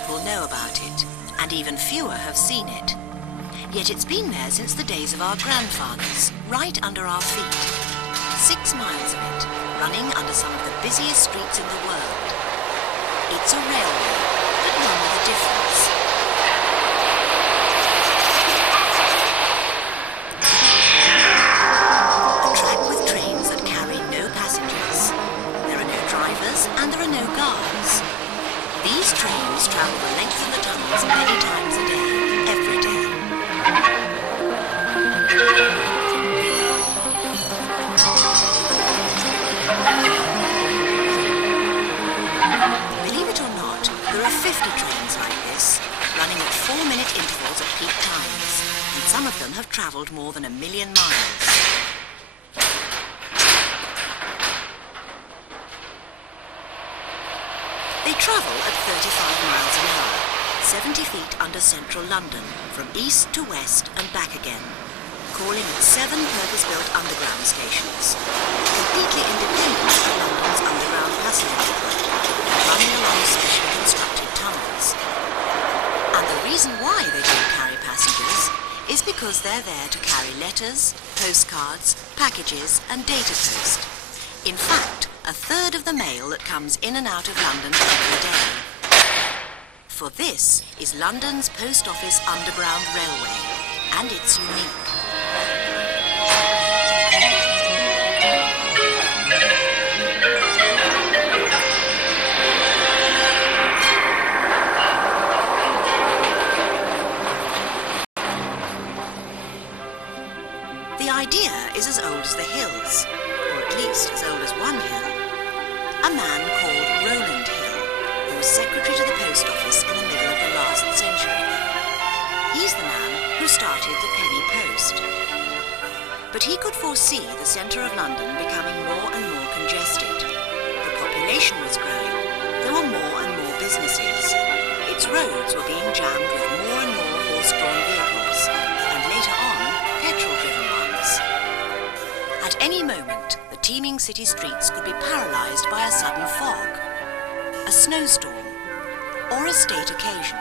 people know about it, and even fewer have seen it. Yet it's been there since the days of our grandfathers, right under our feet. 6 miles of it, running under some of the busiest streets in the world. It's a railway, but one with a difference. A track with trains that carry no passengers. There are no drivers and there are no guards. These trains travel the length of the tunnels many times a day, every day. Believe it or not, there are 50 trains like this, running at 4-minute intervals at peak times, and some of them have travelled more than 1 million miles. They travel at 35 miles an hour, 70 feet under central London, from east to west and back again, calling at 7 purpose-built underground stations, completely independent of London's underground passenger network, running along specially constructed tunnels. And the reason why they don't carry passengers is because they're there to carry letters, postcards, packages and data post. In fact, 1/3 of the mail that comes in and out of London every day. For this is London's Post Office Underground Railway, and it's unique. The idea is as old as the hills, or at least as old as one hill. A man called Rowland Hill, who was secretary to the post office in the middle of the last century. He's the man who started the penny post. But he could foresee the centre of London becoming more and more congested. The population was growing. There were more and more businesses. Its roads were being jammed with more and more horse-drawn vehicles, and later on, petrol-driven ones. At any moment, the teeming city streets could be paralysed by a sudden fog, a snowstorm, or a state occasion.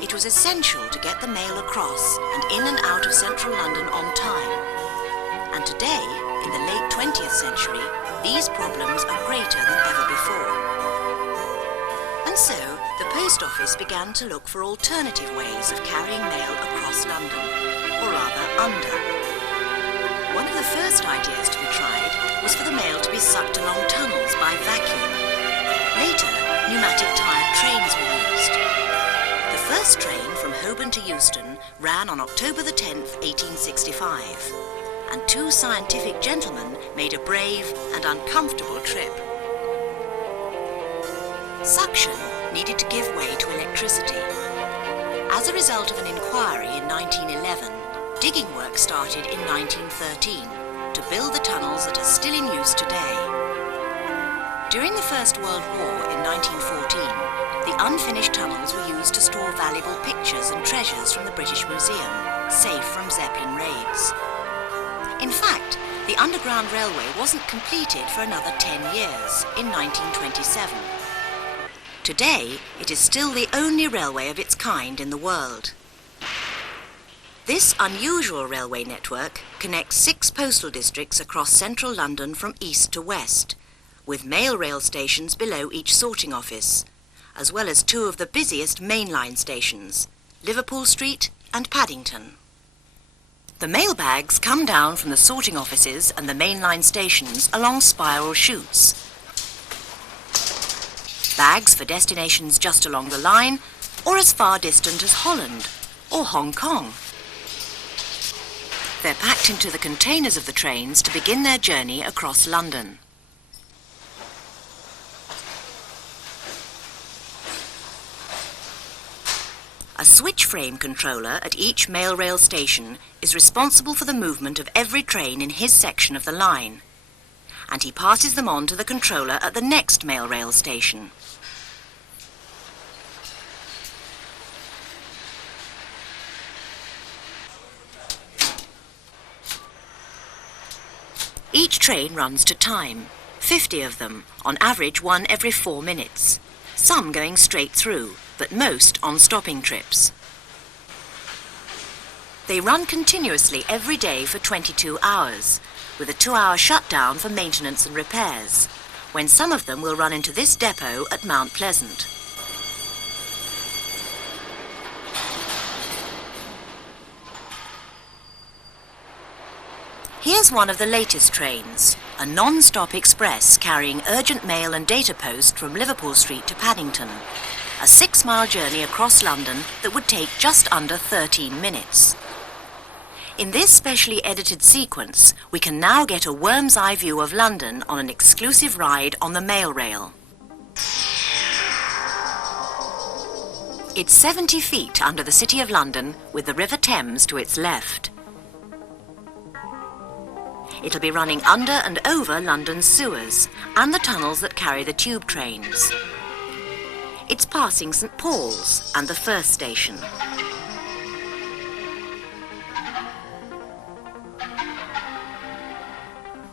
It was essential to get the mail across and in and out of central London on time. And today, in the late 20th century, these problems are greater than ever before. And so, the post office began to look for alternative ways of carrying mail across London, or rather under. One of the first ideas to be tried was for the mail to be sucked along tunnels by vacuum. Later, pneumatic-tyred trains were used. The first train from Holborn to Euston ran on October the 10th, 1865, and 2 scientific gentlemen made a brave and uncomfortable trip. Suction needed to give way to electricity. As a result of an inquiry in 1911, digging work started in 1913 to build the tunnels that are still in use today. During the First World War in 1914, the unfinished tunnels were used to store valuable pictures and treasures from the British Museum, safe from Zeppelin raids. In fact, the Underground Railway wasn't completed for another 10 years, in 1927. Today, it is still the only railway of its kind in the world. This unusual railway network connects 6 postal districts across central London from east to west, with mail rail stations below each sorting office, as well as 2 of the busiest mainline stations, Liverpool Street and Paddington. The mail bags come down from the sorting offices and the mainline stations along spiral chutes. Bags for destinations just along the line, or as far distant as Holland or Hong Kong. They're packed into the containers of the trains to begin their journey across London. A switch frame controller at each mail rail station is responsible for the movement of every train in his section of the line, and he passes them on to the controller at the next mail rail station. Each train runs to time, 50 of them, on average 1 every 4 minutes, some going straight through, but most on stopping trips. They run continuously every day for 22 hours, with a 2-hour shutdown for maintenance and repairs, when some of them will run into this depot at Mount Pleasant. Here's one of the latest trains, a non-stop express carrying urgent mail and data post from Liverpool Street to Paddington, a 6-mile journey across London that would take just under 13 minutes. In this specially edited sequence, we can now get a worm's eye view of London on an exclusive ride on the mail rail. It's 70 feet under the City of London, with the River Thames to its left. It'll be running under and over London's sewers and the tunnels that carry the tube trains. It's passing St Paul's and the First Station.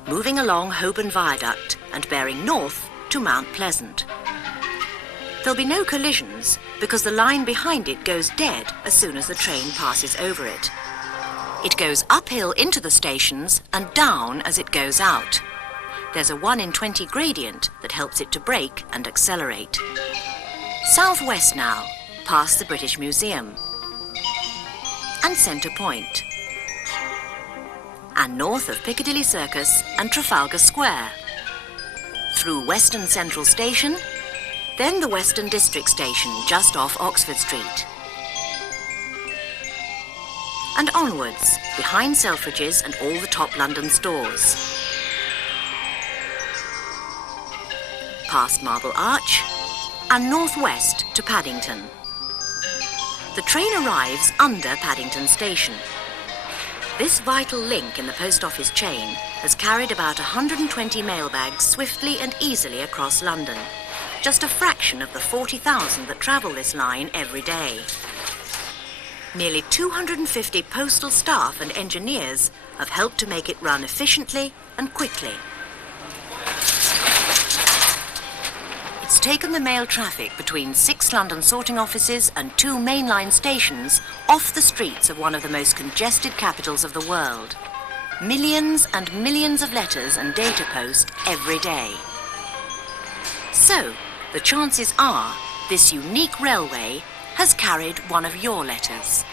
Moving along Holborn Viaduct and bearing north to Mount Pleasant. There'll be no collisions because the line behind it goes dead as soon as the train passes over it. It goes uphill into the stations and down as it goes out. There's a 1 in 20 gradient that helps it to brake and accelerate. Southwest now, past the British Museum and Centre Point, and north of Piccadilly Circus and Trafalgar Square, through Western Central Station, then the Western District Station just off Oxford Street, and onwards, behind Selfridges and all the top London stores, past Marble Arch, and northwest to Paddington. The train arrives under Paddington Station. This vital link in the post office chain has carried about 120 mailbags swiftly and easily across London, just a fraction of the 40,000 that travel this line every day. Nearly 250 postal staff and engineers have helped to make it run efficiently and quickly. It's taken the mail traffic between 6 London sorting offices and 2 mainline stations off the streets of one of the most congested capitals of the world. Millions and millions of letters and data post every day. So, the chances are this unique railway has carried one of your letters.